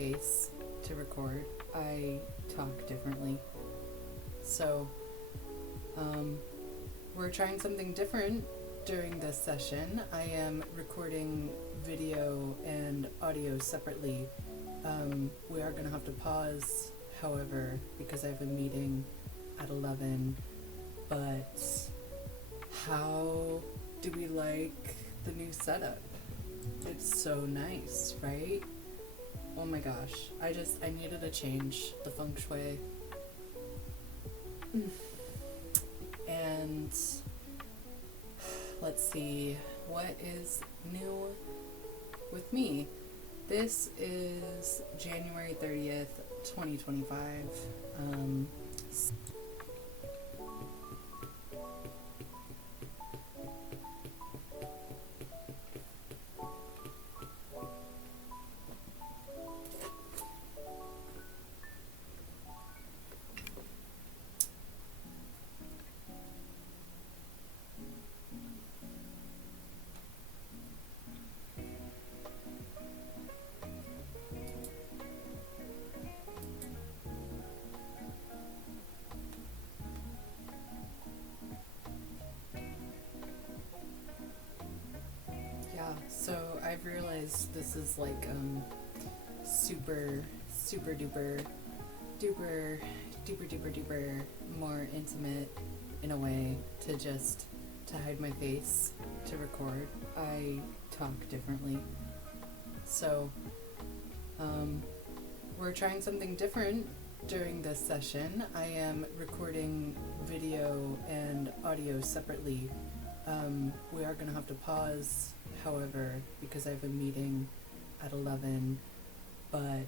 face to record, I talk differently. So, we're trying something different during this session. I am recording video and audio separately. We are going to have to pause, however, because I have a meeting at 11. But how do we like the new setup? It's so nice, right? Oh my gosh, I needed a change, the feng shui. And let's see, what is new with me? This is January 30th, 2025. So I've realized this is like super duper more intimate in a way to hide my face to record. I talk differently. So we're trying something different during this session. I am recording video and audio separately. We are going to have to pause, however, because I have a meeting at 11, but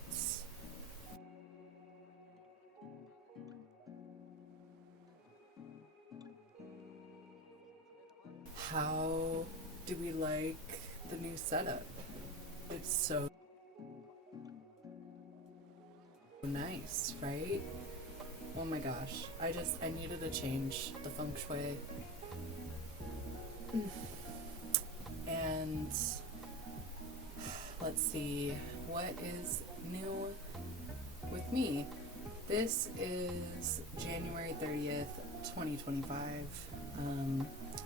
how do we like the new setup? It's so nice, right? Oh my gosh, I needed a change, the feng shui. And let's see, what is new with me? This is January 30th, 2025,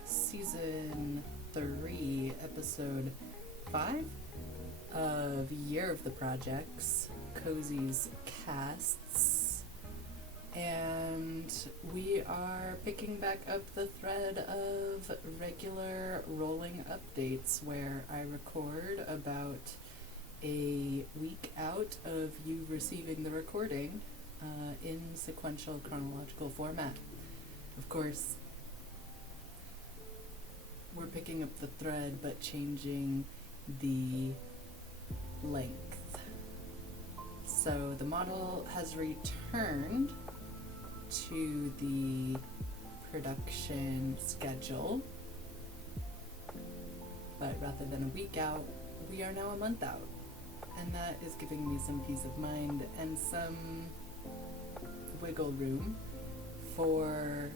season 3, episode 5 of Year of the Projects, Cozy's Casts. And we are picking back up the thread of regular rolling updates where I record about a week out of you receiving the recording in sequential chronological format. Of course, we're picking up the thread but changing the length. So the model has returned to the production schedule, but rather than a week out, we are now a month out, and that is giving me some peace of mind and some wiggle room for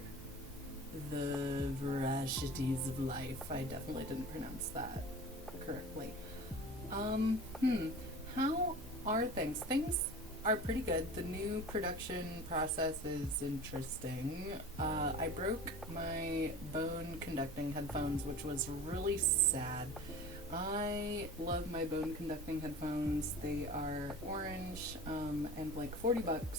the veracities of life. I definitely didn't pronounce that correctly. How are things? Things are pretty good. The new production process is interesting. I broke my bone conducting headphones, which was really sad. I love my bone conducting headphones. They are orange and like $40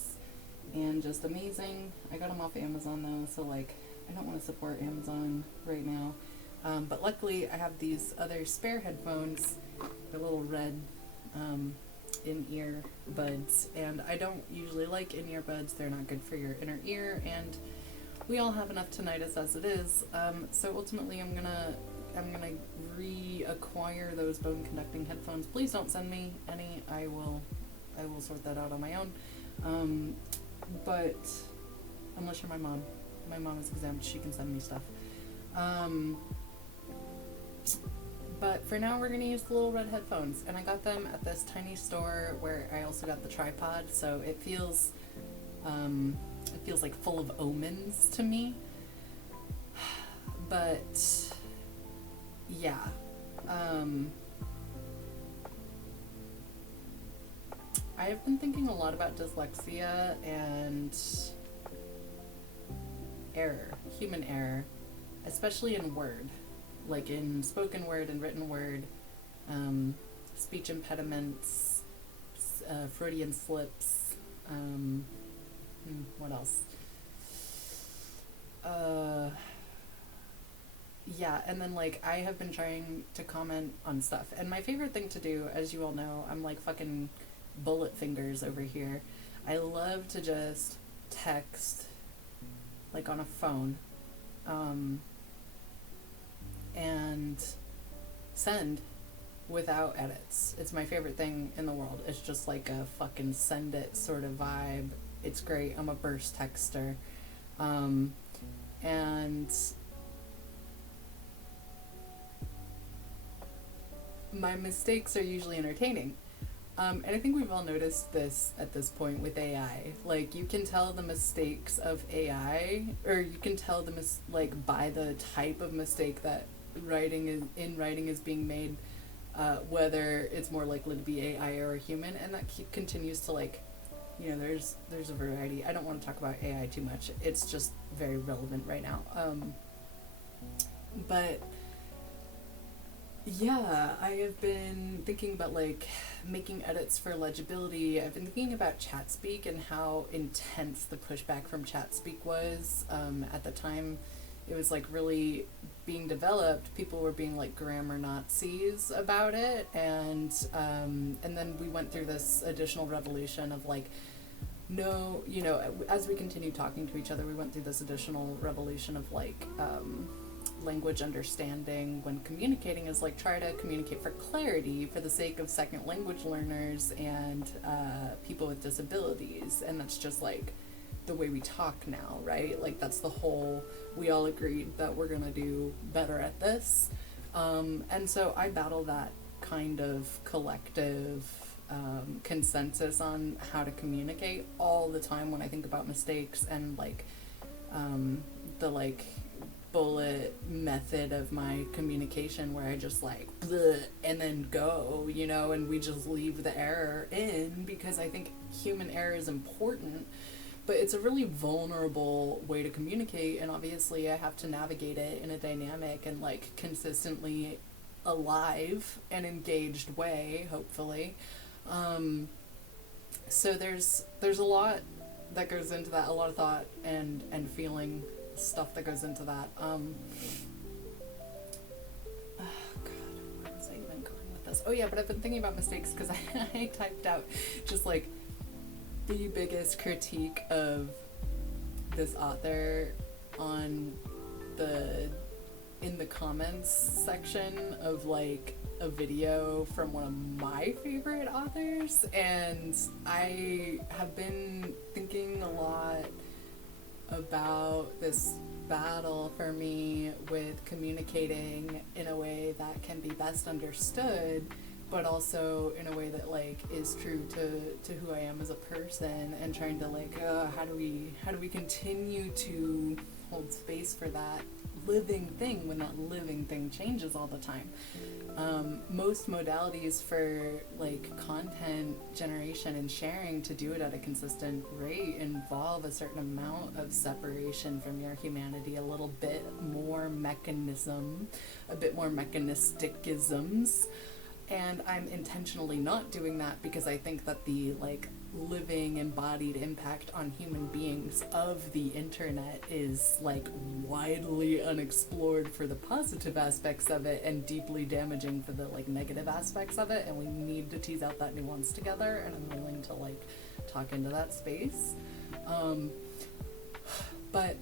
and just amazing. I got them off Amazon though, so like I don't want to support Amazon right now. But luckily I have these other spare headphones. They're little red in-ear buds, and I don't usually like in-ear buds. They're not good for your inner ear, and we all have enough tinnitus as it is. So ultimately I'm gonna reacquire those bone conducting headphones. Please don't send me any. I will sort that out on my own. But unless you're my mom is exempt, she can send me stuff. But for now, we're going to use the little red headphones. And I got them at this tiny store where I also got the tripod. So it feels like full of omens to me. But yeah, I have been thinking a lot about dyslexia and error, human error, especially in word, like in spoken word and written word, speech impediments, Freudian slips, what else? Yeah, and then like I have been trying to comment on stuff, and my favorite thing to do, as you all know, I'm like fucking bullet fingers over here. I love to just text like on a phone, and send without edits. It's my favorite thing in the world. It's just like a fucking send it sort of vibe. It's great. I'm a burst texter. And my mistakes are usually entertaining. And I think we've all noticed this at this point with AI. Like, you can tell the mistakes of AI, or you can tell like by the type of mistake that writing is being made, whether it's more likely to be AI or a human, and that continues to like, there's a variety. I don't want to talk about AI too much. It's just very relevant right now. But yeah, I have been thinking about like making edits for legibility. I've been thinking about ChatSpeak and how intense the pushback from ChatSpeak was. At the time it was like really being developed, people were being like grammar Nazis about it, and then we went through this additional revolution of like, no, as we continued talking to each other, we went through this additional revolution of like, language understanding when communicating is like, try to communicate for clarity for the sake of second language learners and people with disabilities. And that's just like the way we talk now, right? Like, that's the whole, we all agreed that we're gonna do better at this. And so I battle that kind of collective consensus on how to communicate all the time when I think about mistakes and like the like bullet method of my communication, where I just like bleh, and then go, and we just leave the error in, because I think human error is important, but it's a really vulnerable way to communicate, and obviously I have to navigate it in a dynamic and like consistently alive and engaged way, hopefully. So there's a lot that goes into that, a lot of thought and feeling stuff that goes into that. Oh God, where was I even going with this? Oh yeah, but I've been thinking about mistakes because I typed out just like the biggest critique of this author in the comments section of like a video from one of my favorite authors, and I have been thinking a lot about this battle for me with communicating in a way that can be best understood, but also in a way that like is true to who I am as a person, and trying to like how do we continue to hold space for that living thing when that living thing changes all the time. Most modalities for like content generation and sharing, to do it at a consistent rate, involve a certain amount of separation from your humanity, a little bit more mechanism, a bit more mechanisticisms. And I'm intentionally not doing that because I think that the like living embodied impact on human beings of the internet is like widely unexplored for the positive aspects of it, and deeply damaging for the like negative aspects of it, and we need to tease out that nuance together, and I'm willing to like talk into that space. But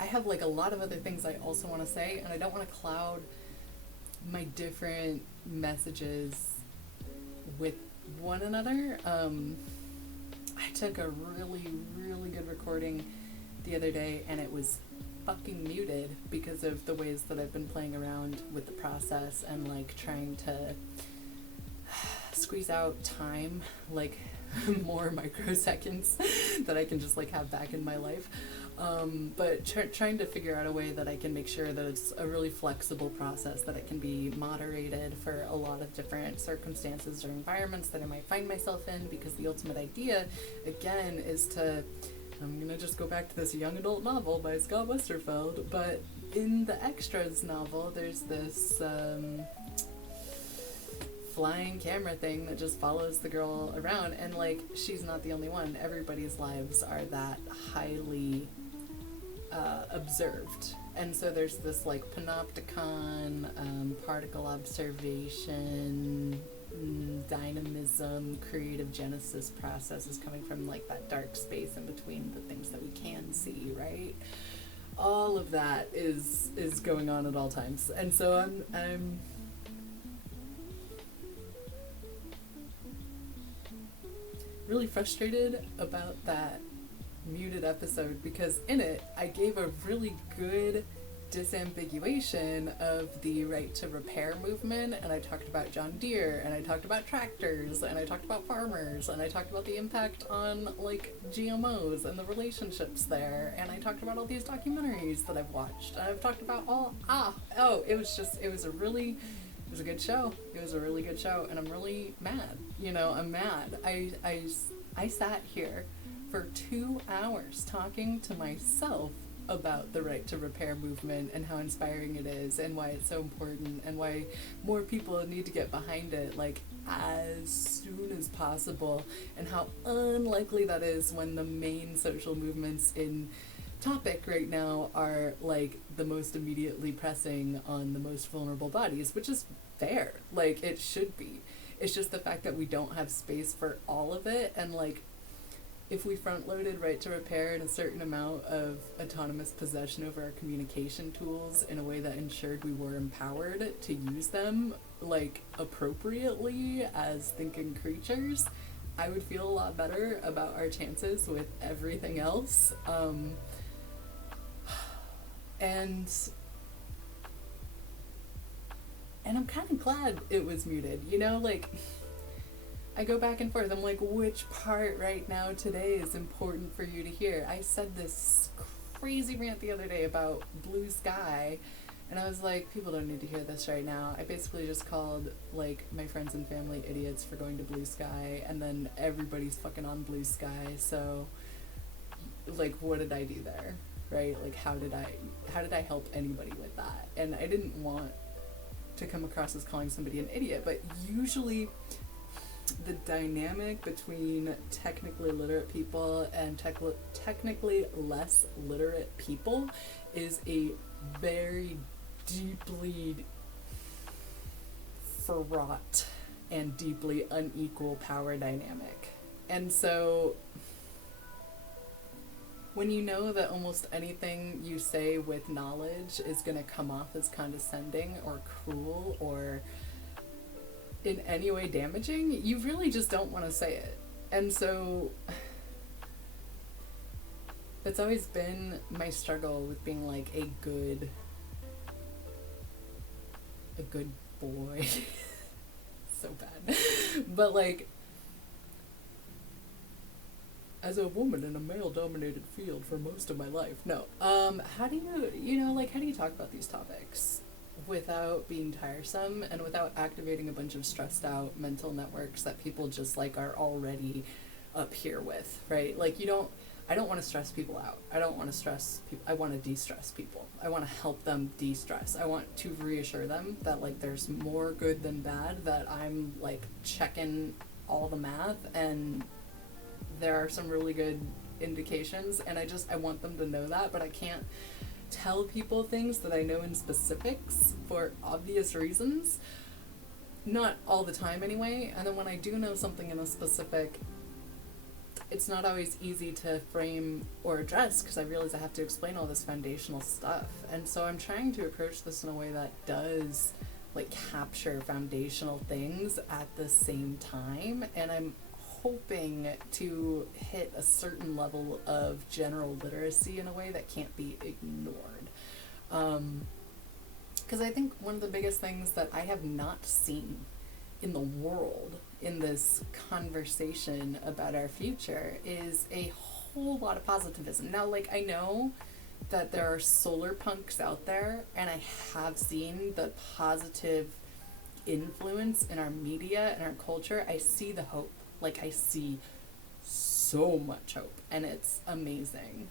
I have like a lot of other things I also want to say, and I don't want to cloud my different messages with one another. I took a really, really good recording the other day, and it was fucking muted because of the ways that I've been playing around with the process and like trying to squeeze out time, like more microseconds that I can just like have back in my life. But trying to figure out a way that I can make sure that it's a really flexible process, that it can be moderated for a lot of different circumstances or environments that I might find myself in, because the ultimate idea, again, is to, I'm going to just go back to this young adult novel by Scott Westerfeld, but in the Extras novel, there's this flying camera thing that just follows the girl around, and like, she's not the only one. Everybody's lives are that highly observed. And so there's this like panopticon, particle observation, dynamism, creative genesis processes coming from like that dark space in between the things that we can see, right? All of that is going on at all times. And so I'm really frustrated about that muted episode, because in it I gave a really good disambiguation of the right to repair movement, and I talked about John Deere, and I talked about tractors, and I talked about farmers, and I talked about the impact on like GMOs and the relationships there, and I talked about all these documentaries that I've watched, and I've talked about it was a good show. It was a really good show, and I'm really mad. I'm mad. I sat here for 2 hours talking to myself about the right to repair movement and how inspiring it is, and why it's so important, and why more people need to get behind it like as soon as possible, and how unlikely that is when the main social movements in topic right now are like the most immediately pressing on the most vulnerable bodies, which is fair. Like, it should be. It's just the fact that we don't have space for all of it, and like, if we front-loaded right to repair and a certain amount of autonomous possession over our communication tools in a way that ensured we were empowered to use them, like, appropriately as thinking creatures, I would feel a lot better about our chances with everything else. And I'm kind of glad it was muted, like, I go back and forth. I'm like, which part right now today is important for you to hear? I said this crazy rant the other day about Blue Sky, and I was like, people don't need to hear this right now. I basically just called, like, my friends and family idiots for going to Blue Sky, and then everybody's fucking on Blue Sky, so, like, what did I do there, right? Like, how did I help anybody with that? And I didn't want to come across as calling somebody an idiot, but usually the dynamic between technically literate people and technically less literate people is a very deeply fraught and deeply unequal power dynamic. And so when you know that almost anything you say with knowledge is going to come off as condescending or cruel or in any way damaging, you really just don't want to say it. And so that's always been my struggle with being like a good boy. So bad. But like, as a woman in a male-dominated field for most of my life, no. How do you talk about these topics without being tiresome and without activating a bunch of stressed out mental networks that people just like are already up here with, right? Like, I don't want to stress people out. I don't want to stress people. I want to de-stress people. I want to help them de-stress. I want to reassure them that like there's more good than bad, that I'm like checking all the math and there are some really good indications, and I want them to know that, but I can't tell people things that I know in specifics for obvious reasons. Not all the time anyway, and then when I do know something in a specific, it's not always easy to frame or address because I realize I have to explain all this foundational stuff. And so I'm trying to approach this in a way that does like capture foundational things at the same time, and I'm hoping to hit a certain level of general literacy in a way that can't be ignored. Because I think one of the biggest things that I have not seen in the world in this conversation about our future is a whole lot of positivism. Now, like, I know that there are solar punks out there, and I have seen the positive influence in our media and our culture. I see the hope. Like, I see so much hope, and it's amazing.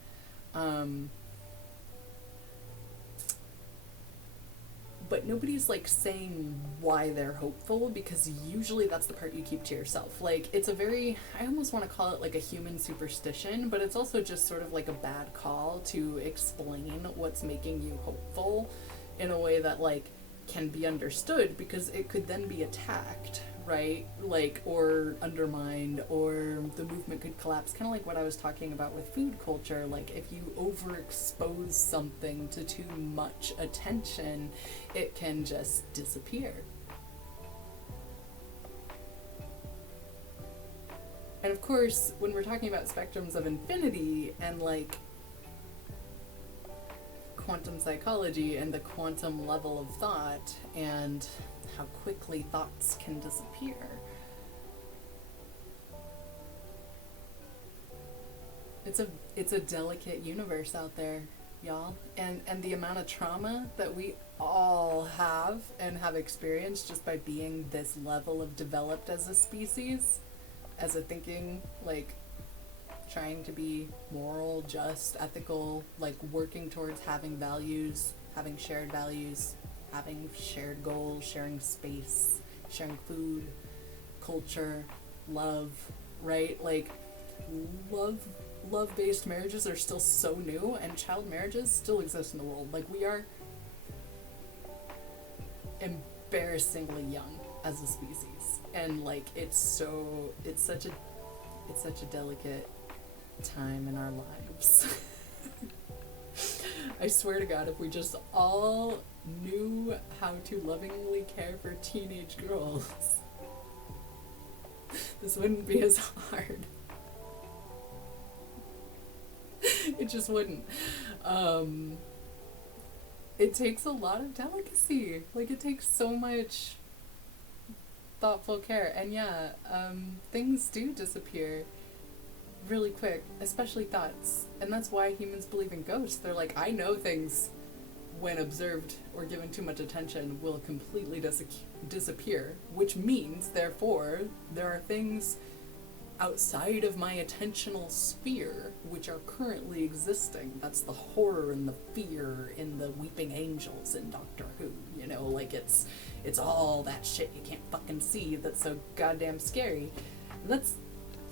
But nobody's like saying why they're hopeful, because usually that's the part you keep to yourself. Like, it's a very, I almost want to call it like a human superstition, but it's also just sort of like a bad call to explain what's making you hopeful in a way that like can be understood, because it could then be attacked, right? Like, or undermined, or the movement could collapse, kind of like what I was talking about with food culture. Like, if you overexpose something to too much attention, it can just disappear. And of course, when we're talking about spectrums of infinity and like quantum psychology and the quantum level of thought and how quickly thoughts can disappear, it's a delicate universe out there, y'all. And the amount of trauma that we all have and have experienced just by being this level of developed as a species, as a thinking, like, trying to be moral, just, ethical, like working towards having values, having shared values, having shared goals, sharing space, sharing food, culture, love, right? Like, love-based marriages are still so new, and child marriages still exist in the world. Like, we are embarrassingly young as a species, and like, it's such a delicate time in our lives. I swear to God, if we just all knew how to lovingly care for teenage girls, this wouldn't be as hard. It just wouldn't. It takes a lot of delicacy. Like, it takes so much thoughtful care. And yeah, things do disappear really quick, especially thoughts. And that's why humans believe in ghosts. They're like, I know things, when observed or given too much attention, will completely disappear, which means, therefore, there are things outside of my attentional sphere which are currently existing. That's the horror and the fear in the weeping angels in Doctor Who, you know, like, it's all that shit you can't fucking see that's so goddamn scary. And that's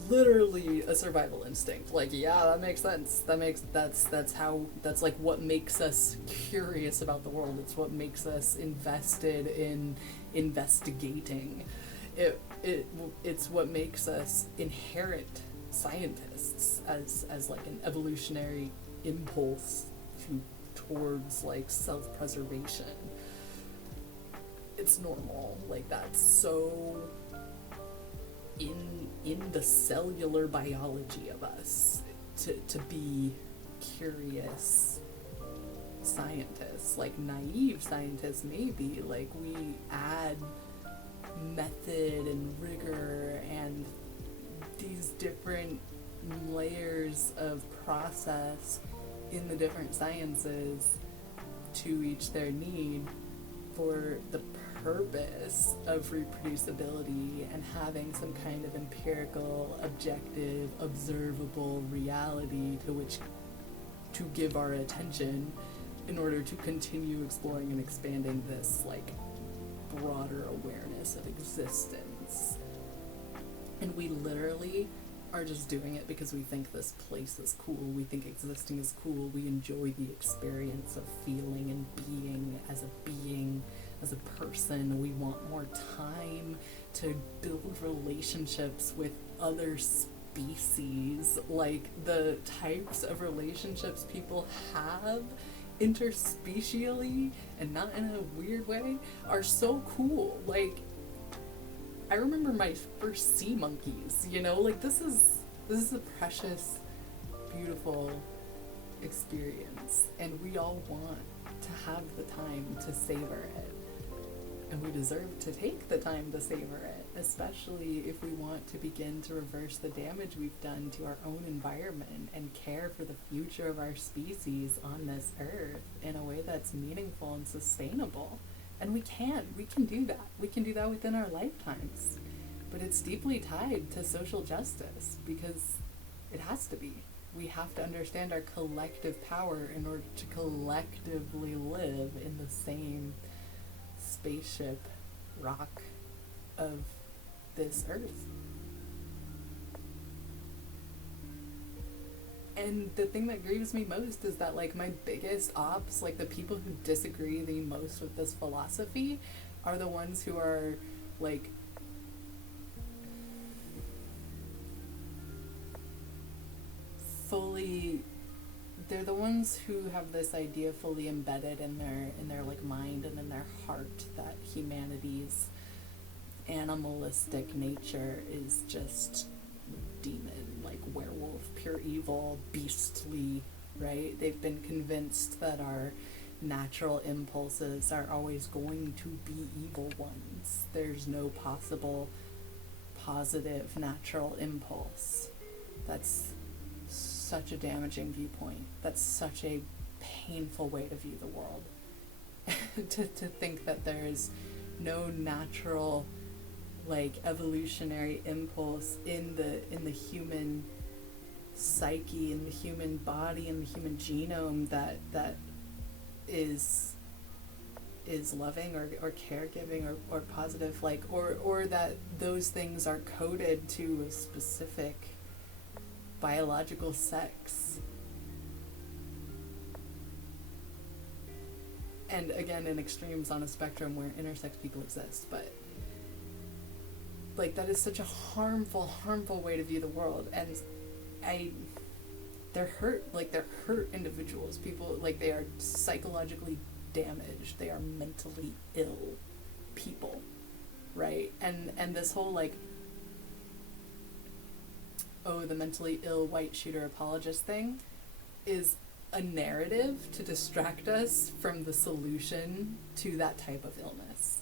literally a survival instinct. Like, yeah, that makes sense. That's like what makes us curious about the world. It's what makes us invested in investigating. It's what makes us inherent scientists as like an evolutionary impulse towards like self-preservation. It's normal. Like, that's so in the cellular biology of us to be curious scientists. Like, naive scientists maybe, like, we add method and rigor and these different layers of process in the different sciences to each their need for the purpose of reproducibility and having some kind of empirical, objective, observable reality to which to give our attention in order to continue exploring and expanding this, like, broader awareness of existence. And we literally are just doing it because we think this place is cool, we think existing is cool, we enjoy the experience of feeling and being, as a person. We want more time to build relationships with other species. Like, the types of relationships people have interspecially, and not in a weird way, are so cool. Like, I remember my first sea monkeys, you know, like, this is a precious, beautiful experience, and we all want to have the time to savor it, and we deserve to take the time to savor it. especially if we want to begin to reverse the damage we've done to our own environment and care for the future of our species on this earth in a way that's meaningful and sustainable. And we can do that. We can do that within our lifetimes. But it's deeply tied to social justice because it has to be. We have to understand our collective power in order to collectively live in the same spaceship rock of this earth. And the thing that grieves me most is that, like, my biggest ops, like, the people who disagree the most with this philosophy are the ones who are, like, they're the ones who have this idea fully embedded in their like mind and in their heart that humanity's animalistic nature is just demon, like werewolf, pure evil, beastly, right? They've been convinced that our natural impulses are always going to be evil ones. There's no possible positive natural impulse. That's such a damaging viewpoint. That's such a painful way to view the world. to think that there's no natural, like, evolutionary impulse in the human psyche, in the human body, in the human genome that is loving or caregiving or positive, like, or that those things are coded to a specific biological sex. And again, in extremes on a spectrum where intersex people exist, but like, that is such a harmful way to view the world. And they're hurt individuals. People, like, they are psychologically damaged. They are mentally ill people, right? And this whole, like, oh, the mentally ill white shooter apologist thing is a narrative to distract us from the solution to that type of illness.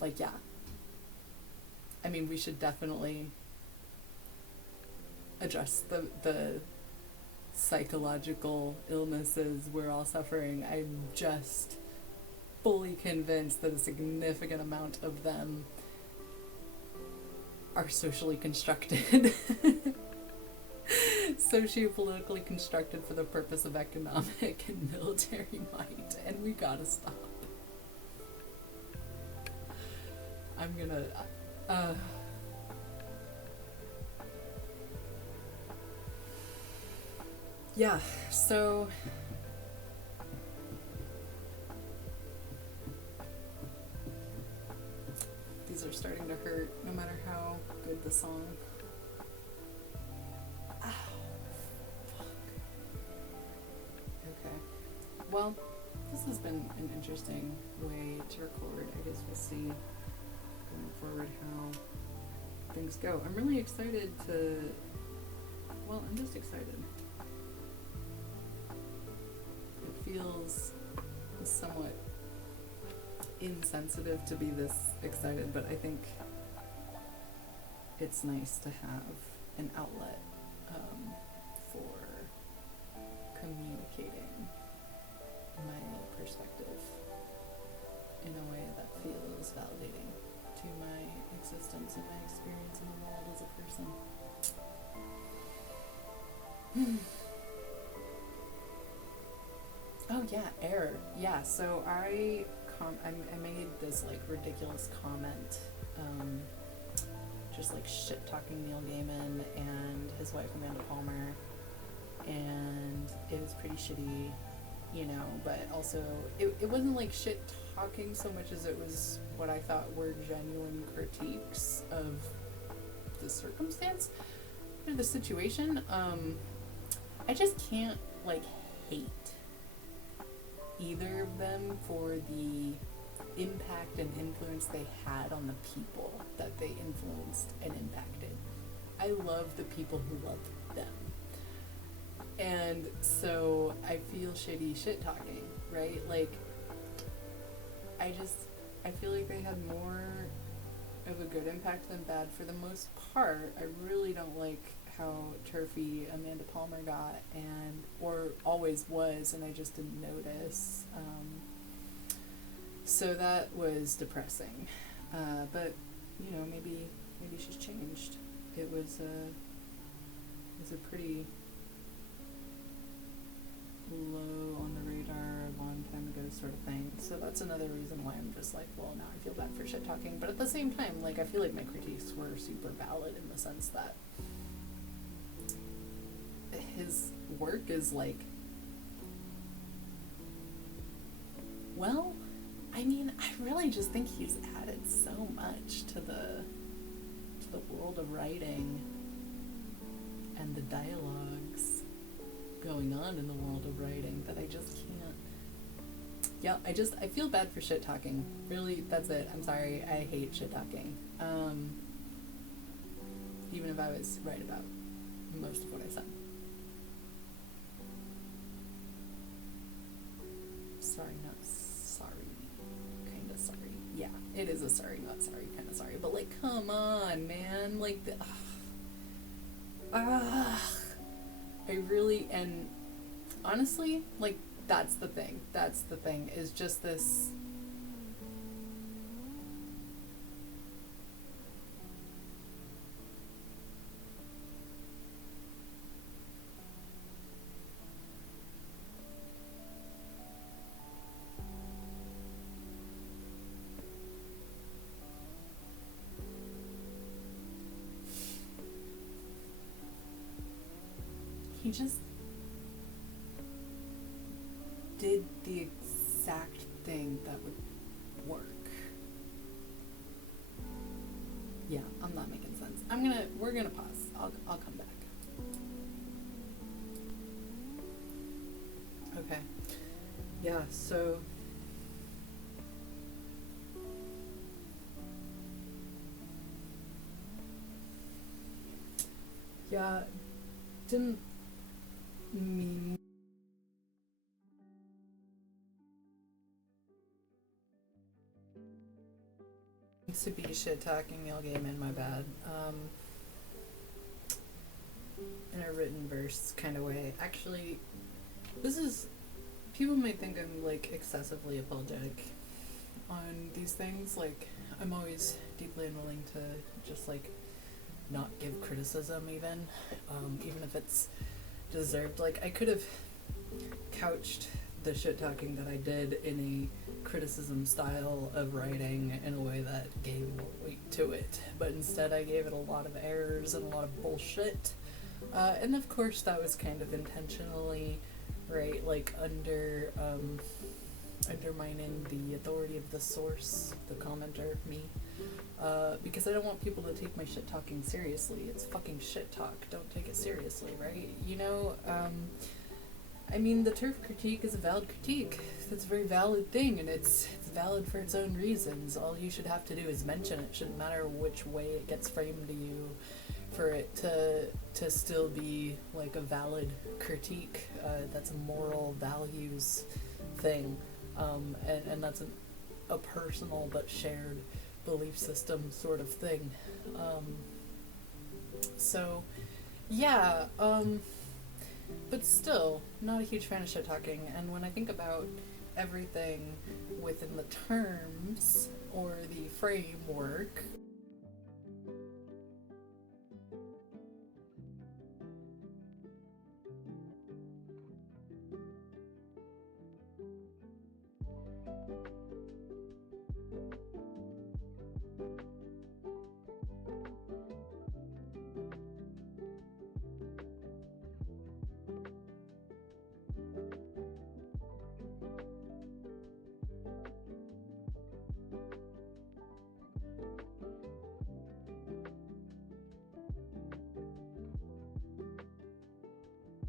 Like, yeah. I mean, we should definitely address the psychological illnesses we're all suffering. I'm just fully convinced that a significant amount of them are socially constructed. Sociopolitically constructed for the purpose of economic and military might, and we gotta stop. I'm gonna yeah, so these are starting to hurt no matter how good the song. Ow. Fuck. Okay. Well, this has been an interesting way to record. I guess we'll see going forward how things go. I'm really excited I'm just excited. It feels somewhat insensitive to be this excited, but I think it's nice to have an outlet for communicating my perspective in a way that feels validating to my existence and my experience in the world as a person. Oh yeah, error. Yeah, so I made this, like, ridiculous comment, just, like, shit-talking Neil Gaiman and his wife Amanda Palmer, and it was pretty shitty, you know, but also it wasn't, like, shit-talking so much as it was what I thought were genuine critiques of the circumstance or the situation. I just can't, like, hate either of them for the impact and influence they had on the people that they influenced and impacted. I love the people who love them. And so I feel shitty shit talking, right? Like, I feel like they had more of a good impact than bad for the most part. I really don't like how turfy Amanda Palmer got, and or always was, and I just didn't notice. So that was depressing. But you know, maybe she's changed. It was a pretty low on the radar a long time ago sort of thing. So that's another reason why I'm just like, well, now I feel bad for shit talking. But at the same time, like, I feel like my critiques were super valid in the sense that his work is like, well, I mean, I really just think he's added so much to the world of writing and the dialogues going on in the world of writing that I just can't. Yeah, I feel bad for shit talking. Really, that's it. I'm sorry. I hate shit talking. Even if I was right about most of what I said. Sorry, not sorry. Kind of sorry. Yeah, it is a sorry, not sorry kind of sorry. But like, come on, man. Like, I really, and honestly, like, that's the thing. That's the thing, is just this. He just did the exact thing that would work. Yeah, I'm not making sense. We're gonna pause. I'll come back. Okay. Yeah, so yeah, didn't mean to be shit talking Neil Gaiman, my bad. In a written verse kind of way. Actually, this is, people might think I'm like excessively apologetic on these things. Like, I'm always deeply unwilling to just like not give criticism, even if it's deserved. Like, I could have couched the shit talking that I did in a criticism style of writing in a way that gave more weight to it, but instead I gave it a lot of errors and a lot of bullshit. And of course that was kind of intentionally, right, like undermining the authority of the source, the commenter, me, because I don't want people to take my shit talking seriously. It's fucking shit talk. Don't take it seriously, right? You know, I mean, the turf critique is a valid critique. It's a very valid thing, and it's valid for its own reasons. All you should have to do is mention it. Shouldn't matter which way it gets framed to you, for it to still be like a valid critique. That's a moral values thing, and that's a personal but shared belief system sort of thing. So, yeah. But still, not a huge fan of shit talking. And when I think about everything within the terms or the framework,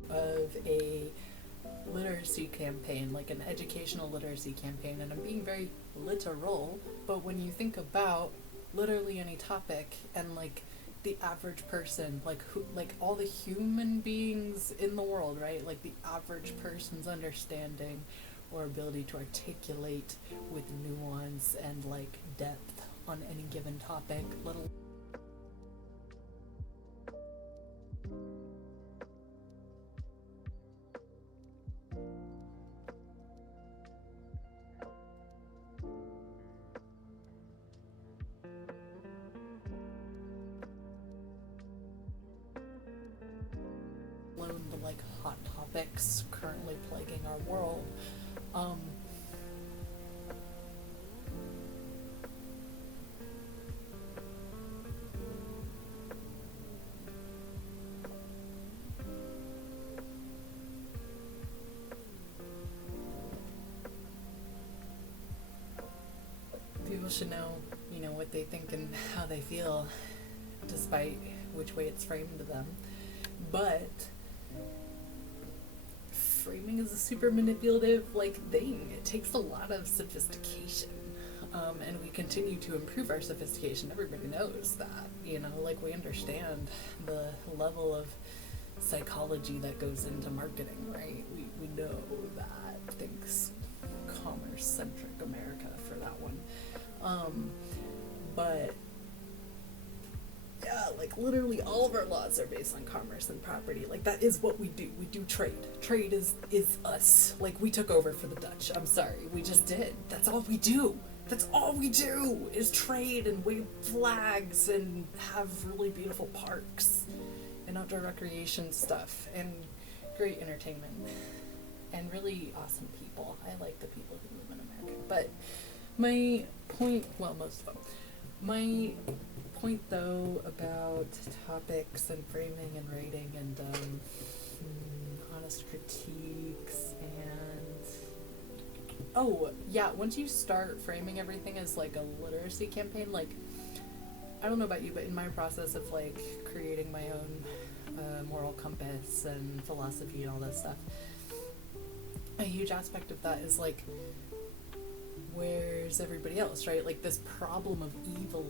of a literacy campaign, like an educational literacy campaign, and I'm being very literal, but when you think about literally any topic and like the average person, like who, like all the human beings in the world, right? Like the average person's understanding or ability to articulate with nuance and like depth on any given topic, little. The like hot topics currently plaguing our world. People should know, what they think and how they feel, despite which way it's framed to them. But framing is a super manipulative thing. It takes a lot of sophistication, and we continue to improve our sophistication. Everybody knows that, we understand the level of psychology that goes into marketing, right? We know that. Thanks, commerce-centric America for that one. But yeah, literally all of our laws are based on commerce and property. That is what we do. We do trade. Trade is us. We took over for the Dutch. I'm sorry. We just did. That's all we do. That's all we do is trade and wave flags and have really beautiful parks and outdoor recreation stuff and great entertainment and really awesome people. I like the people who live in America. But my point, most of them, my point though about topics and framing and writing and honest critiques and once you start framing everything as a literacy campaign, I don't know about you, but in my process of creating my own moral compass and philosophy and all that stuff, a huge aspect of that is where's everybody else, right? This problem of evil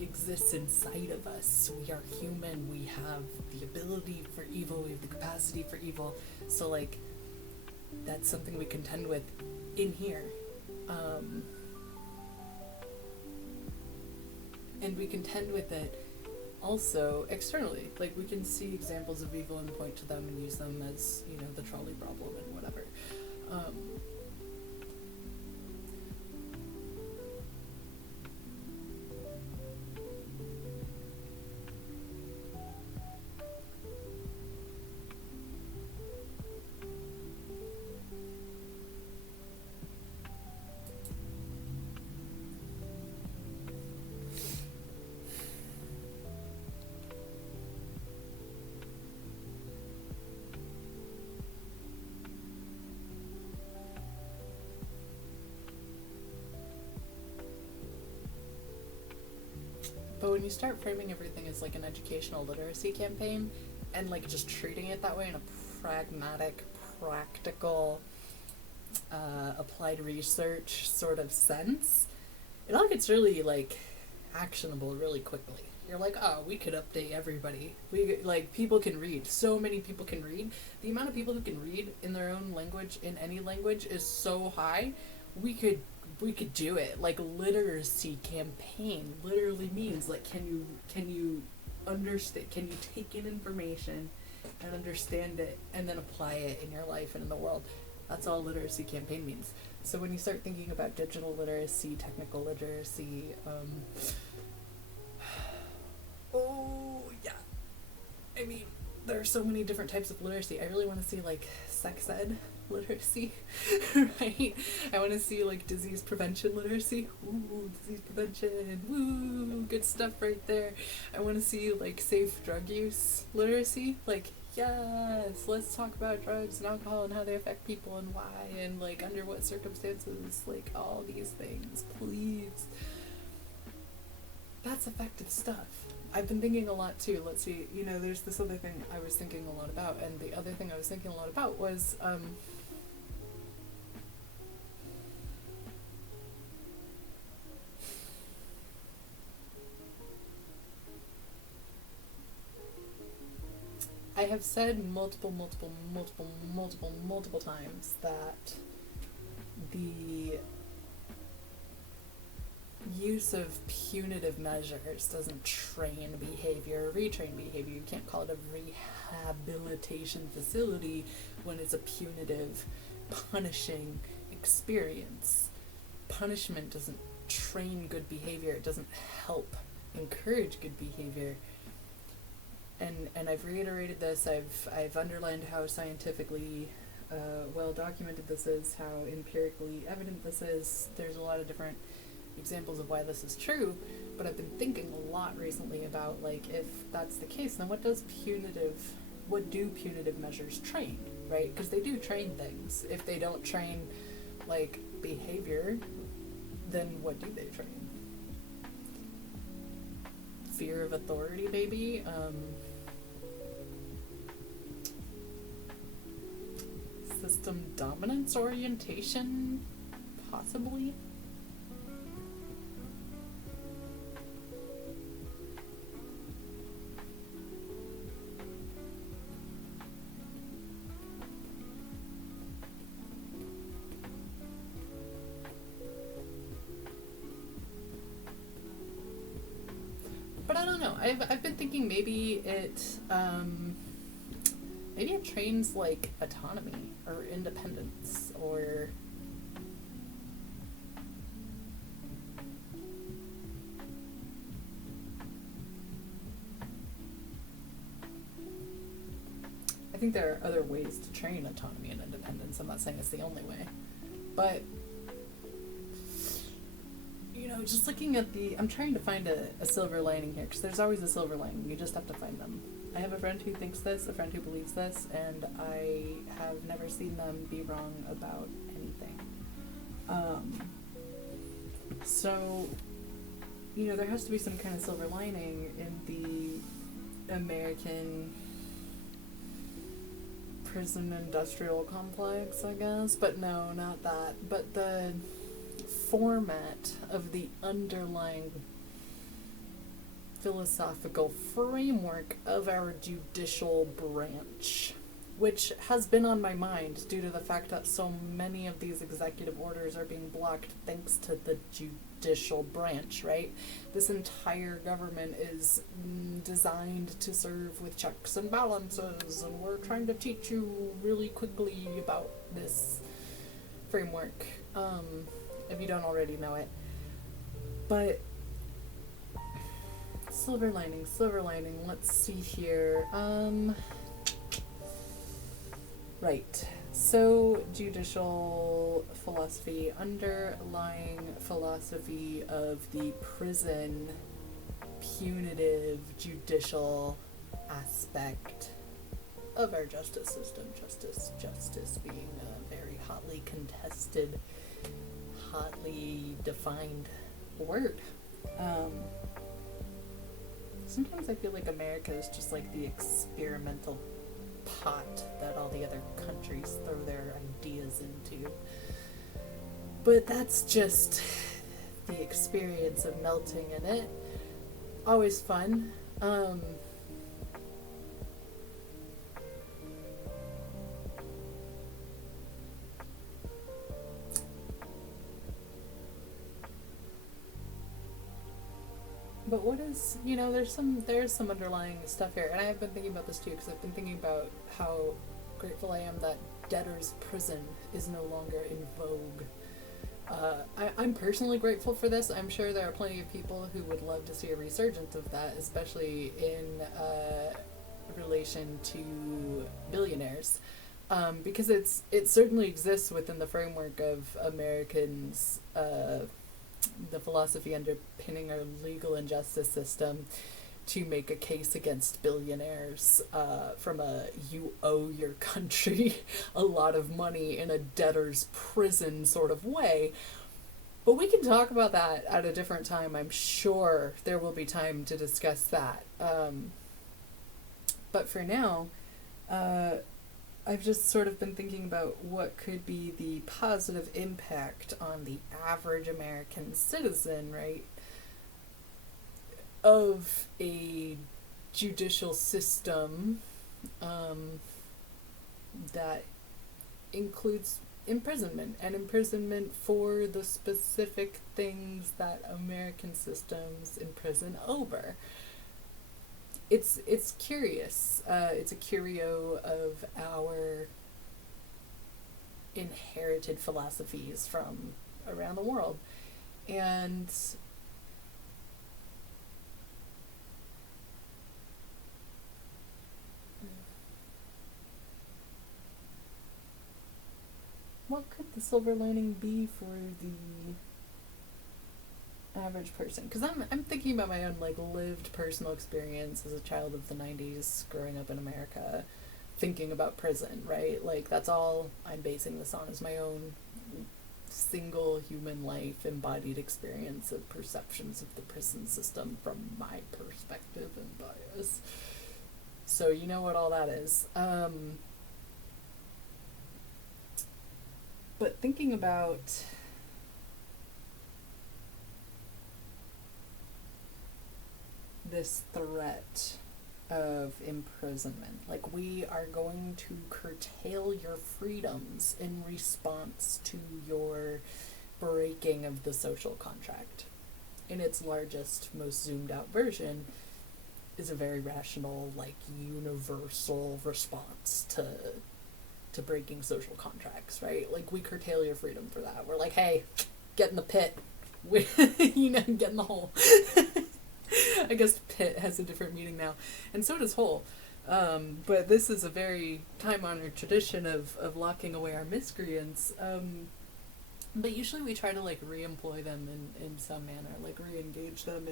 exists inside of us. We are human. We have the ability for evil. We have the capacity for evil. So that's something we contend with in here. And we contend with it also externally. We can see examples of evil and point to them and use them as, the trolley problem and whatever. But when you start framing everything as an educational literacy campaign and just treating it that way in a pragmatic, practical, applied research sort of sense, it all gets really actionable really quickly. You're we could update everybody. We people can read. So many people can read. The amount of people who can read in their own language, in any language, is so high. We could do it. Literacy campaign literally means can you understand, can you take in information and understand it and then apply it in your life and in the world. That's all literacy campaign means. So when you start thinking about digital literacy, technical literacy, I mean, there are so many different types of literacy. I really want to see sex ed literacy, right? I want to see disease prevention literacy. Ooh, disease prevention. Woo, good stuff right there. I want to see safe drug use literacy. Yes, let's talk about drugs and alcohol and how they affect people and why and under what circumstances, all these things, please. That's effective stuff. I've been thinking a lot too. Let's see, there's this other thing I was thinking a lot about, and the other thing I was thinking a lot about was I have said multiple times that the use of punitive measures doesn't train behavior or retrain behavior. You can't call it a rehabilitation facility when it's a punitive, punishing experience. Punishment doesn't train good behavior. It doesn't help encourage good behavior. And I've reiterated this. I've underlined how scientifically well documented this is, how empirically evident this is. There's a lot of different examples of why this is true, but I've been thinking a lot recently about, like, if that's the case, then what do punitive measures train, right? Because they do train things. If they don't train, like, behavior, then what do they train? Fear of authority, maybe? System dominance orientation, possibly? But I don't know. I've been thinking maybe it trains, like, autonomy or independence, or I think there are other ways to train autonomy and independence. I'm not saying it's the only way, but just looking at I'm trying to find a silver lining here, because there's always a silver lining. You just have to find them. I have a friend who thinks this, a friend who believes this, and I have never seen them be wrong about anything. So, there has to be some kind of silver lining in the American prison industrial complex, I guess. But no, not that. But the format of the underlying philosophical framework of our judicial branch, which has been on my mind due to the fact that so many of these executive orders are being blocked thanks to the judicial branch, right? This entire government is designed to serve with checks and balances, and we're trying to teach you really quickly about this framework, if you don't already know it. But silver lining, let's see here. Right. So, judicial philosophy, underlying philosophy of the prison punitive judicial aspect of our justice system. Justice being a very hotly contested, hotly defined word. Sometimes I feel like America is just like the experimental pot that all the other countries throw their ideas into. But that's just the experience of melting in it. Always fun. But what is, there's some underlying stuff here, and I have been thinking about this too, because I've been thinking about how grateful I am that debtor's prison is no longer in vogue. I'm personally grateful for this. I'm sure there are plenty of people who would love to see a resurgence of that, especially in relation to billionaires, because it certainly exists within the framework of Americans, the philosophy underpinning our legal and justice system, to make a case against billionaires from you owe your country a lot of money in a debtor's prison sort of way. But we can talk about that at a different time. I'm sure there will be time to discuss that. But for now, I've just sort of been thinking about what could be the positive impact on the average American citizen, right, of a judicial system that includes imprisonment, and imprisonment for the specific things that American systems imprison over. It's curious. It's a curio of our inherited philosophies from around the world. And what could the silver lining be for the average person? Because I'm thinking about my own like lived personal experience as a child of the 90s growing up in America, thinking about prison, right? Like that's all I'm basing this on, is my own single human life embodied experience of perceptions of the prison system from my perspective and bias. So you know what all that is. But thinking about this threat of imprisonment, like we are going to curtail your freedoms in response to your breaking of the social contract. In its largest, most zoomed out version, is a very rational, like universal response to breaking social contracts, right? Like we curtail your freedom for that. We're like, hey, get in the pit. You know, get in the hole. I guess pit has a different meaning now, and so does hole. But this is a very time-honored tradition of locking away our miscreants. But usually we try to like re-employ them in some manner, like re-engage them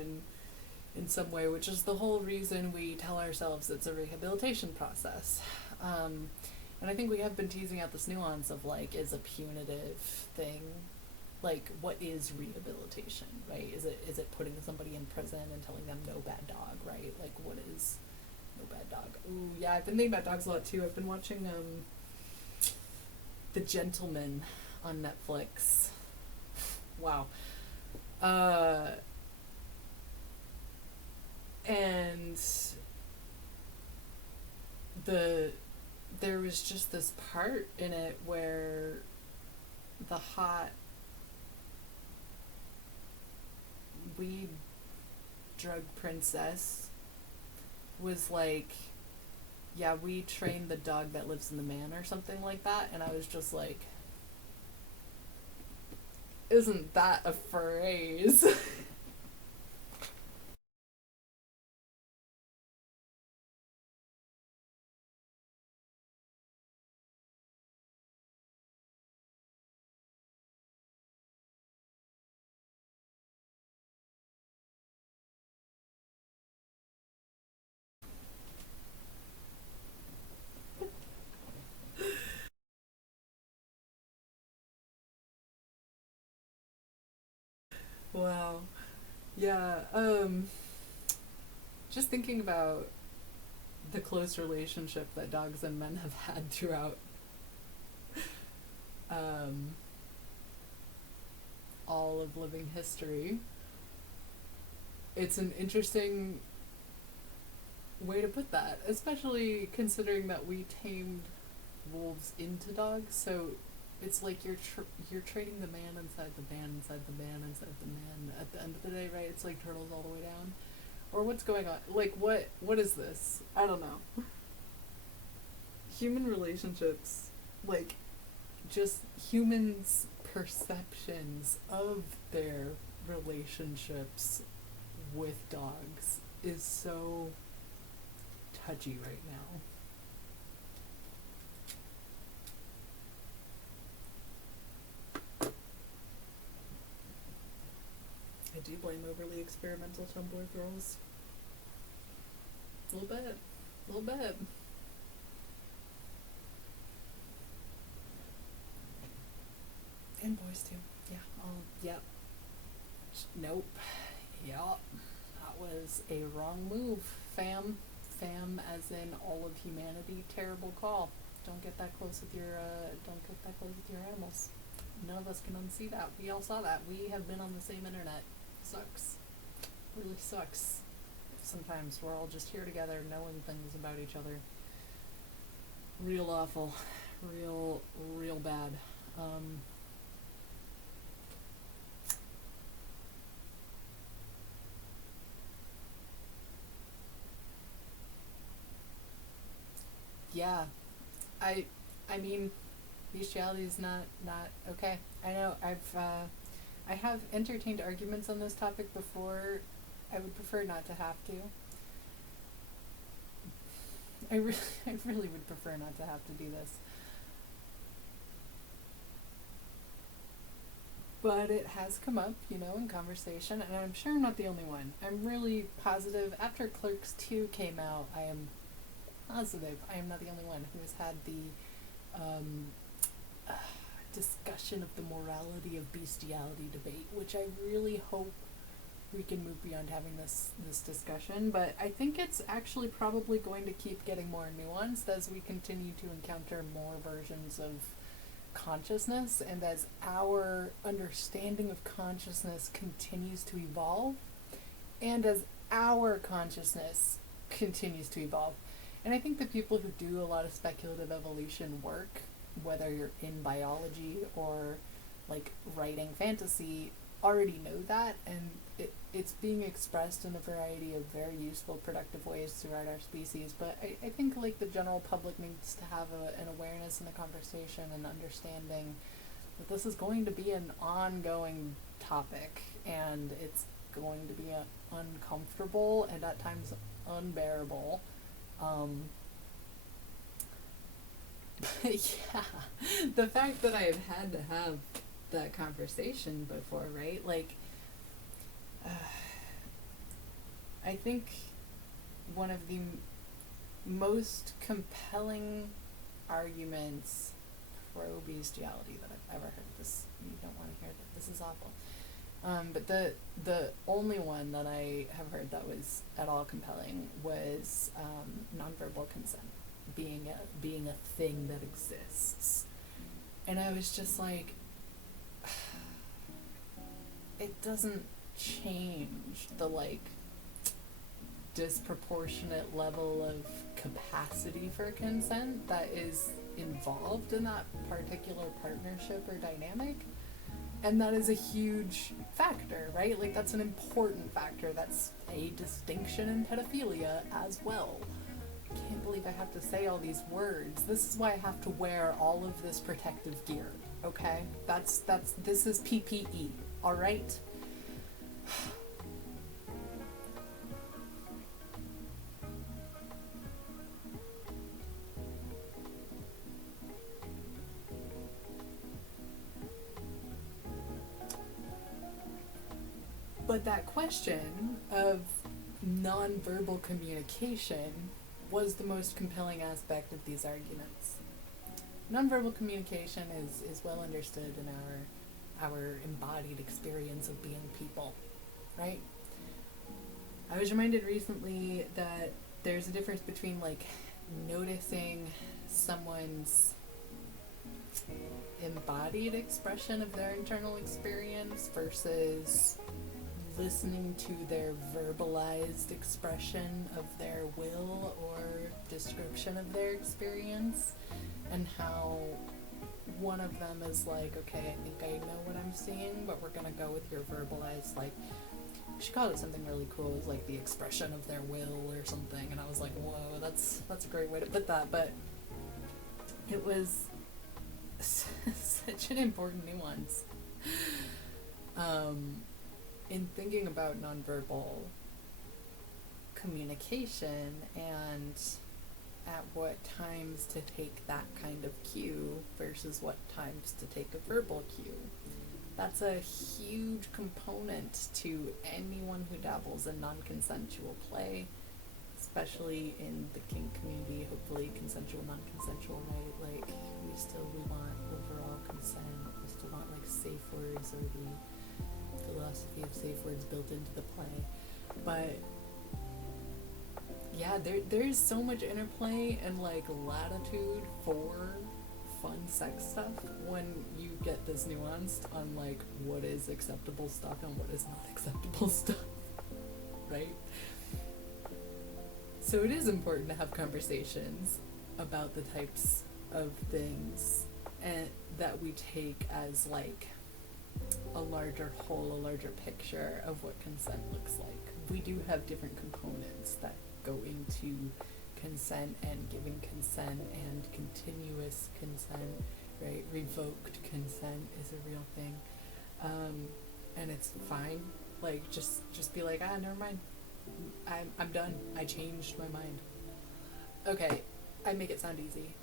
in some way, which is the whole reason we tell ourselves it's a rehabilitation process. And I think we have been teasing out this nuance of like, is a punitive thing, like what is rehabilitation, right? Is it putting somebody in prison and telling them no bad dog, right? Like what is no bad dog? Ooh, yeah, I've been thinking about dogs a lot too. I've been watching The Gentleman on Netflix. Wow. And there was just this part in it where the hot weed drug princess was like, yeah, we trained the dog that lives in the man, or something like that. And I was just like, isn't that a phrase? Wow. Yeah, just thinking about the close relationship that dogs and men have had throughout um, all of living history. It's an interesting way to put that, especially considering that we tamed wolves into dogs. So it's like you're trading the man inside the man inside the man inside the man at the end of the day, right? It's like turtles all the way down. Or what's going on? Like what is this? I don't know. Human relationships, like just humans' perceptions of their relationships with dogs is so touchy right now. I do blame overly experimental Tumblr girls. A little bit. A little bit. And boys too. Yeah. Yep. Nope. Yep. That was a wrong move, fam. Fam, as in all of humanity. Terrible call. Don't get that close with your. Don't get that close with your animals. None of us can unsee that. We all saw that. We have been on the same internet. Sucks. Really sucks. Sometimes we're all just here together, knowing things about each other. Real awful. Real bad. Um, yeah, I I mean, bestiality is not okay. I know I have entertained arguments on this topic before. I would prefer not to have to. I really I really would prefer not to have to do this. But it has come up, in conversation, and I'm sure I'm not the only one. I'm really positive. After Clerks 2 came out, I am positive I am not the only one who has had the um, uh, discussion of the morality of bestiality debate, which I really hope we can move beyond having this discussion. But I think it's actually probably going to keep getting more nuanced as we continue to encounter more versions of consciousness, and as our understanding of consciousness continues to evolve, and as our consciousness continues to evolve. And I think the people who do a lot of speculative evolution work, whether you're in biology or like writing fantasy, already know that, and it's being expressed in a variety of very useful, productive ways throughout our species. But I think like the general public needs to have an awareness in the conversation and understanding that this is going to be an ongoing topic, and it's going to be uncomfortable and at times unbearable. But yeah, the fact that I have had to have that conversation before, right? Like, I think one of the most compelling arguments pro bestiality that I've ever heard. This, you don't want to hear that. This is awful. But the only one that I have heard that was at all compelling was nonverbal consent being a thing that exists, and I was just like, it doesn't change the like disproportionate level of capacity for consent that is involved in that particular partnership or dynamic. And that is a huge factor, right? Like, that's an important factor. That's a distinction in pedophilia as well. I can't believe I have to say all these words. This is why I have to wear all of this protective gear, okay? This is PPE, all right? But that question of nonverbal communication was the most compelling aspect of these arguments. Nonverbal communication is well understood in our embodied experience of being people, right? I was reminded recently that there's a difference between like noticing someone's embodied expression of their internal experience versus listening to their verbalized expression of their will or description of their experience, and how one of them is like, okay, I think I know what I'm seeing, but we're gonna go with your verbalized, like, she called it something really cool. It was like the expression of their will or something, and I was like, whoa, that's a great way to put that. But it was such an important nuance. In thinking about nonverbal communication and at what times to take that kind of cue versus what times to take a verbal cue. That's a huge component to anyone who dabbles in non-consensual play, especially in the kink community. Hopefully consensual, non-consensual, right? Like, we want overall consent. We still want like safe words, or the philosophy of safe words built into the play. But yeah, there's so much interplay and like latitude for fun sex stuff when you get this nuanced on like what is acceptable stuff and what is not acceptable stuff, right? So it is important to have conversations about the types of things and that we take as like a larger whole, a larger picture of what consent looks like. We do have different components that go into consent and giving consent and continuous consent, right? Revoked consent is a real thing. And it's fine. Like, just be like, never mind. I'm done. I changed my mind. Okay, I make it sound easy.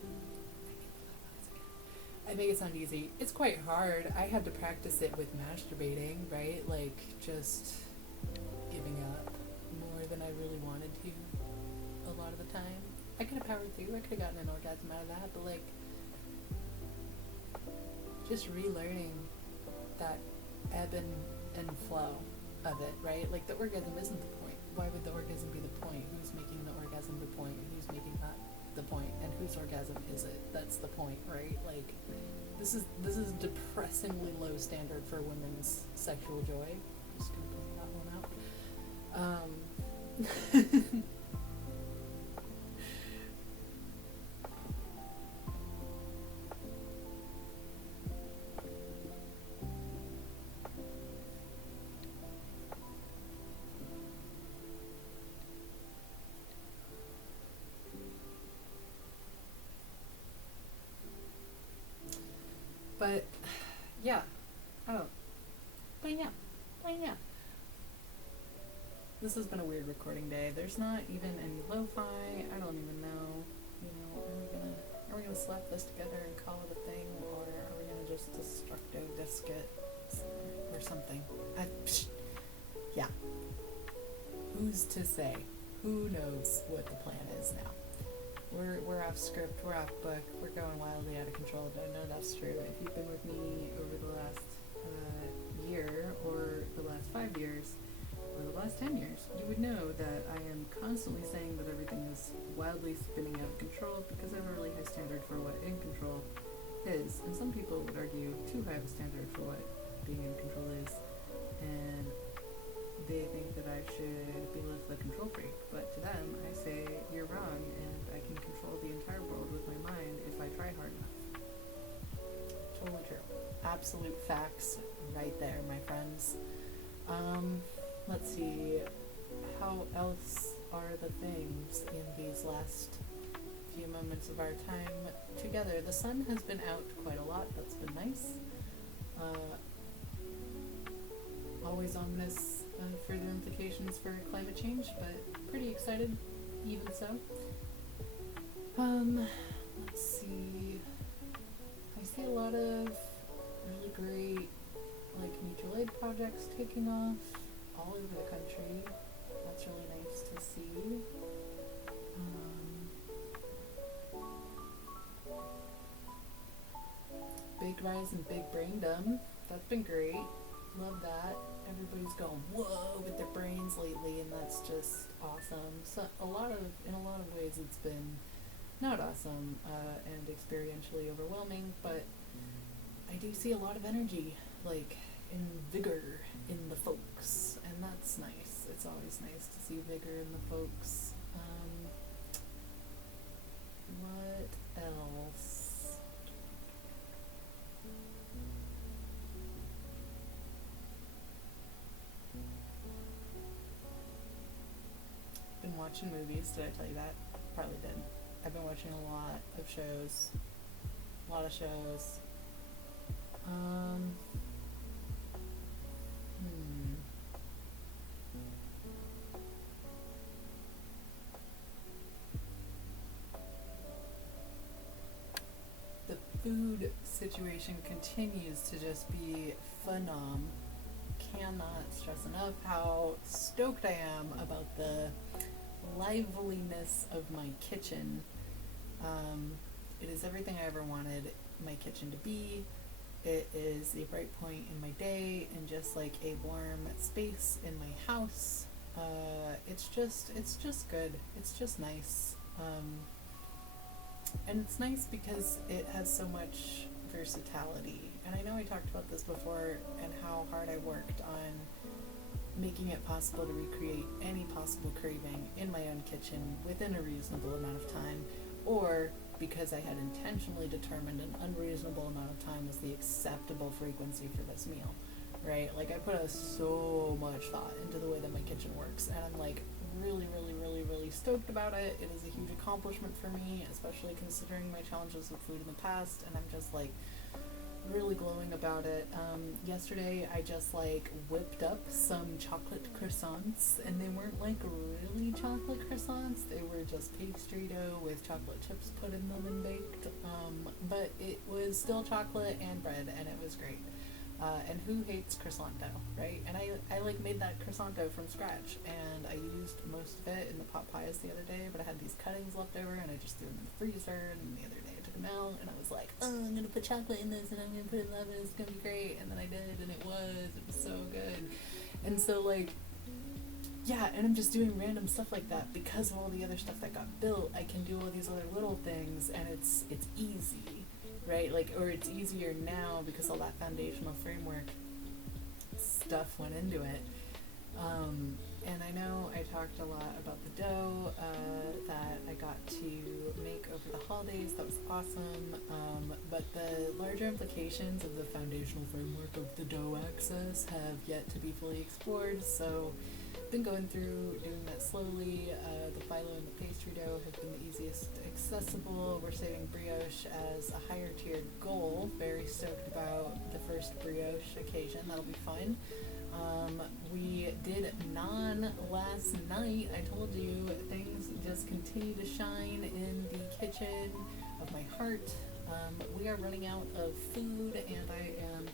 I make it sound easy. It's quite hard. I had to practice it with masturbating, right? Like, just giving up more than I really wanted to a lot of the time. I could have powered through. I could have gotten an orgasm out of that, but like, just relearning that ebb and flow of it, right? Like, the orgasm isn't the point. Why would the orgasm be the point? Who's making the orgasm the point? Who's making that the point? And whose orgasm is it? That's the point, right? Like, this is depressingly low standard for women's sexual joy. Just gonna point that one out. But yeah, this has been a weird recording day. There's not even any lo-fi. I don't even know. You know, are we gonna slap this together and call it a thing, or are we gonna just destructo disc it or something? Yeah. Who's to say? Who knows what the plan is now? We're off script, we're off book, we're going wildly out of control. I know that's true. If you've been with me over the last year, or the last 5 years, or the last 10 years, you would know that I am constantly saying that everything is wildly spinning out of control because I have a really high standard for what in control is. And some people would argue too high of a standard for what being in control is. And they think that I should be less the control freak, but to them, I say, you're wrong, and I can control the entire world with my mind if I try hard enough. Totally true. Absolute facts right there, my friends. Let's see, how else are the things in these last few moments of our time together? The sun has been out quite a lot, that's been nice. Always ominous further implications for climate change, but pretty excited, even so. Let's see. I see a lot of really great, like, mutual aid projects taking off all over the country. That's really nice to see. Big rise in big braindom. That's been great. Love that. Everybody's going whoa with their brains lately, and that's just awesome. So in a lot of ways it's been not awesome and experientially overwhelming, but I do see a lot of energy, like, in vigor in the folks, and that's nice. It's always nice to see vigor in the folks. What else? Been watching movies. Did I tell you that? Probably did. I've been watching a lot of shows. The food situation continues to just be phenom. Cannot stress enough how stoked I am about the liveliness of my kitchen. It is everything I ever wanted my kitchen to be. It is a bright point in my day and just like a warm space in my house. It's just good. It's just nice. And it's nice because it has so much versatility. And I know I talked about this before and how hard I worked on making it possible to recreate any possible craving in my own kitchen within a reasonable amount of time, or because I had intentionally determined an unreasonable amount of time was the acceptable frequency for this meal, right? Like, I put so much thought into the way that my kitchen works, and I'm like really, really, really, really stoked about it. It is a huge accomplishment for me, especially considering my challenges with food in the past, and I'm just like really glowing about it. Yesterday I just like whipped up some chocolate croissants, and they weren't like really chocolate croissants, they were just pastry dough with chocolate chips put in them and baked, but it was still chocolate and bread, and it was great. And who hates croissant dough, right? And I like made that croissant dough from scratch, and I used most of it in the pot pies the other day, but I had these cuttings left over, and I just threw them in the freezer, and the other day I took them out, and I was like, oh, I'm gonna put chocolate in this, and I'm gonna put it in the oven, it's gonna be great, and then I did, and it was so good. And so, like, yeah, and I'm just doing random stuff like that because of all the other stuff that got built. I can do all these other little things, and it's easy, right? Like, or it's easier now because all that foundational framework stuff went into it. And I know I talked a lot about the dough that I got to make over the holidays. That was awesome. But the larger implications of the foundational framework of the dough access have yet to be fully explored. So I've been going through doing that slowly. The phyllo and the pastry dough have been the easiest accessible. We're saving brioche as a higher tiered goal. Very stoked about the first brioche occasion. That'll be fun. We did naan last night. I told you, things just continue to shine in the kitchen of my heart. We are running out of food, and I am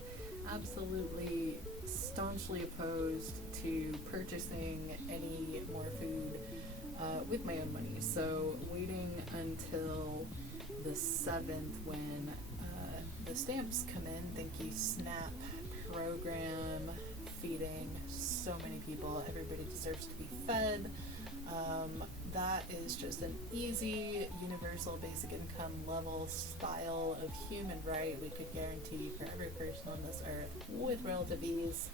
absolutely staunchly opposed to purchasing any more food with my own money. So waiting until the 7th when the stamps come in. Thank you, SNAP program, feeding so many people. Everybody deserves to be fed. That is just an easy, universal, basic income level style of human right we could guarantee for every person on this earth with relative ease,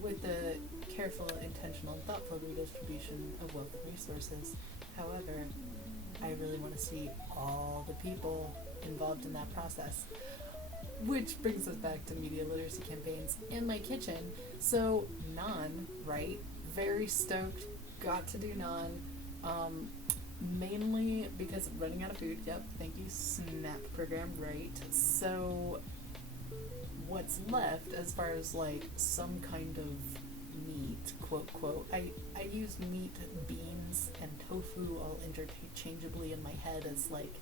with the careful, intentional, and thoughtful redistribution of wealth and resources. However, I really want to see all the people involved in that process. Which brings us back to media literacy campaigns in my kitchen. So, naan, right? Very stoked. Got to do naan. Mainly because of running out of food. Yep, thank you, SNAP program, right? So, what's left as far as like some kind of meat, quote, quote, I use meat, beans, and tofu all interchangeably in my head as like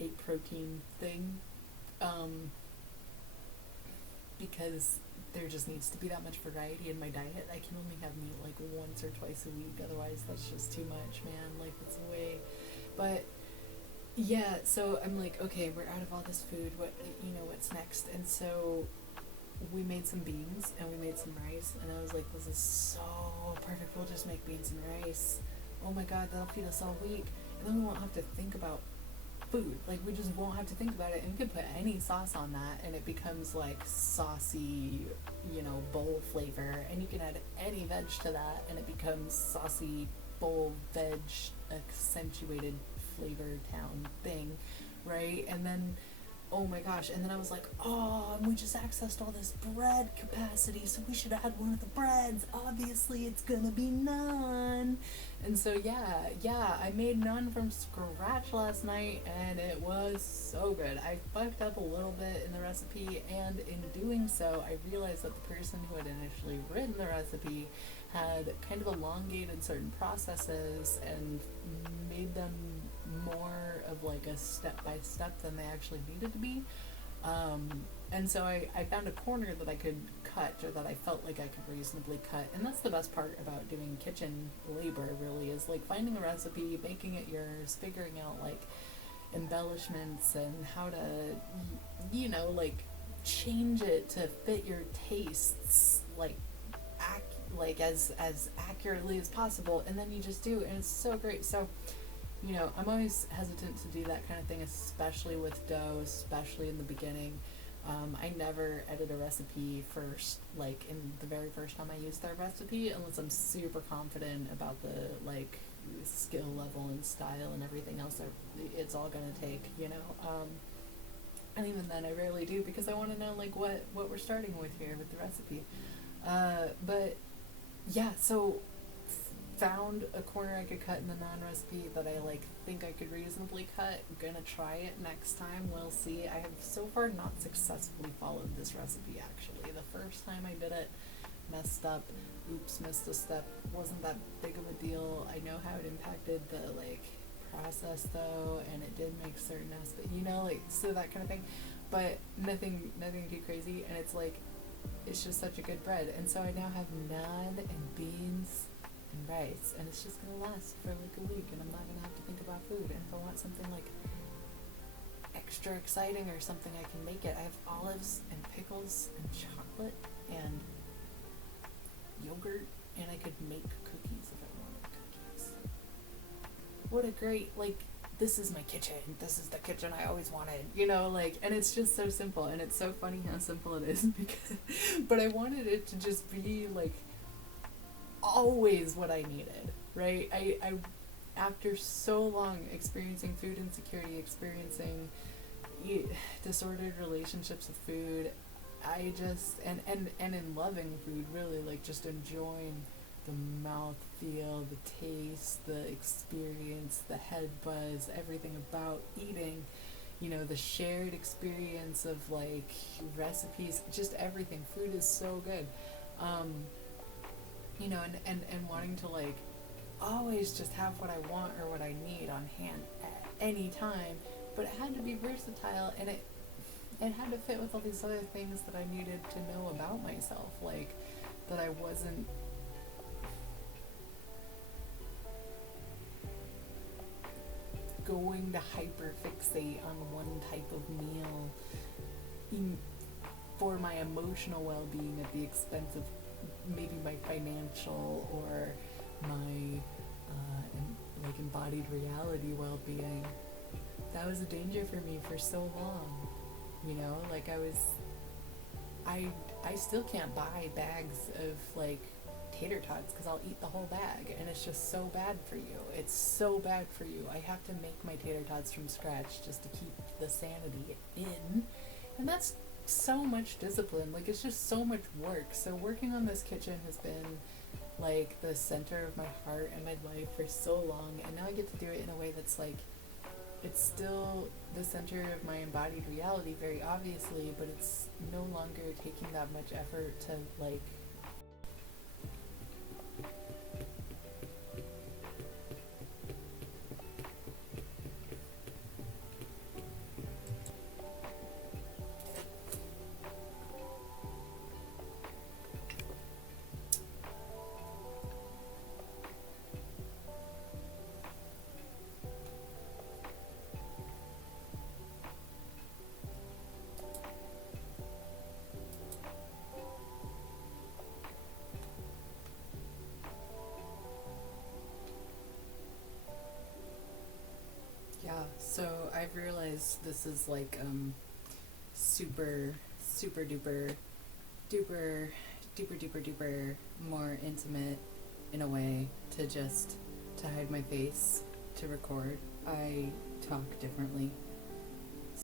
a protein thing. Because there just needs to be that much variety in my diet. I can only have meat like once or twice a week, otherwise that's just too much, man. Like, it's way. But yeah, so I'm like, okay, we're out of all this food, what's next? And so we made some beans and we made some rice, and I was like, this is so perfect, we'll just make beans and rice. Oh my god, that'll feed us all week, and then we won't have to think about food. Like, we just won't have to think about it, and we can put any sauce on that, and it becomes like saucy, bowl flavor, and you can add any veg to that, and it becomes saucy bowl veg accentuated flavor town thing, right? And then, oh my gosh, and then I was like, oh, and we just accessed all this bread capacity, so we should add one of the breads. Obviously, it's gonna be naan. And so, yeah, I made naan from scratch last night, and it was so good. I fucked up a little bit in the recipe, and in doing so, I realized that the person who had initially written the recipe had kind of elongated certain processes and made them more of like a step-by-step than they actually needed to be. And so I found a corner that I could cut, or that I felt like I could reasonably cut. And that's the best part about doing kitchen labor, really, is like finding a recipe, making it yours, figuring out like embellishments and how to, like change it to fit your tastes, like as accurately as possible. And then you just do, and it's so great. So, I'm always hesitant to do that kind of thing, especially with dough, especially in the beginning. I never edit a recipe first, like in the very first time I use that recipe, unless I'm super confident about the skill level and style and everything else that it's all gonna take, you know. And even then, I rarely do because I want to know like what we're starting with here with the recipe. But yeah, so found a corner I could cut in the non-recipe that I like think I could reasonably cut. I'm gonna try it next time. We'll see. I have so far not successfully followed this recipe actually. The first time I did it, messed up. Oops, missed a step. Wasn't that big of a deal. I know how it impacted the like process though, and it did make certain aspects, you know, like so that kind of thing. But nothing too crazy, and it's like it's just such a good bread. And so I now have naan and beans and rice, and it's just gonna last for like a week, and I'm not gonna have to think about food. And if I want something like extra exciting or something, I can make it. I have olives and pickles and chocolate and yogurt, and I could make cookies if I wanted cookies. What a great, like, this is my kitchen. This is the kitchen I always wanted, you know, like, and it's just so simple, and it's so funny how simple it is because, but I wanted it to just be like always what I needed, right? I after so long experiencing food insecurity, experiencing disordered relationships with food, I just and in loving food, really, like just enjoying the mouth feel, the taste, the experience, the head buzz, everything about eating, you know, the shared experience of like recipes, just everything. Food is so good. You know, and wanting to like always just have what I want or what I need on hand at any time, but it had to be versatile, and it had to fit with all these other things that I needed to know about myself, like that I wasn't going to hyperfixate on one type of meal for my emotional well-being at the expense of maybe my financial or my like embodied reality well-being. That was a danger for me for so long, you know, like I still can't buy bags of like tater tots because I'll eat the whole bag, and it's just so bad for you. It's so bad for you. I have to make my tater tots from scratch just to keep the sanity in, and that's so much discipline. Like, it's just so much work. So working on this kitchen has been like the center of my heart and my life for so long, and now I get to do it in a way that's like, it's still the center of my embodied reality, very obviously, but it's no longer taking that much effort to like yeah. So I've realized this is like super duper duper duper more intimate in a way, to hide my face to record. I talk differently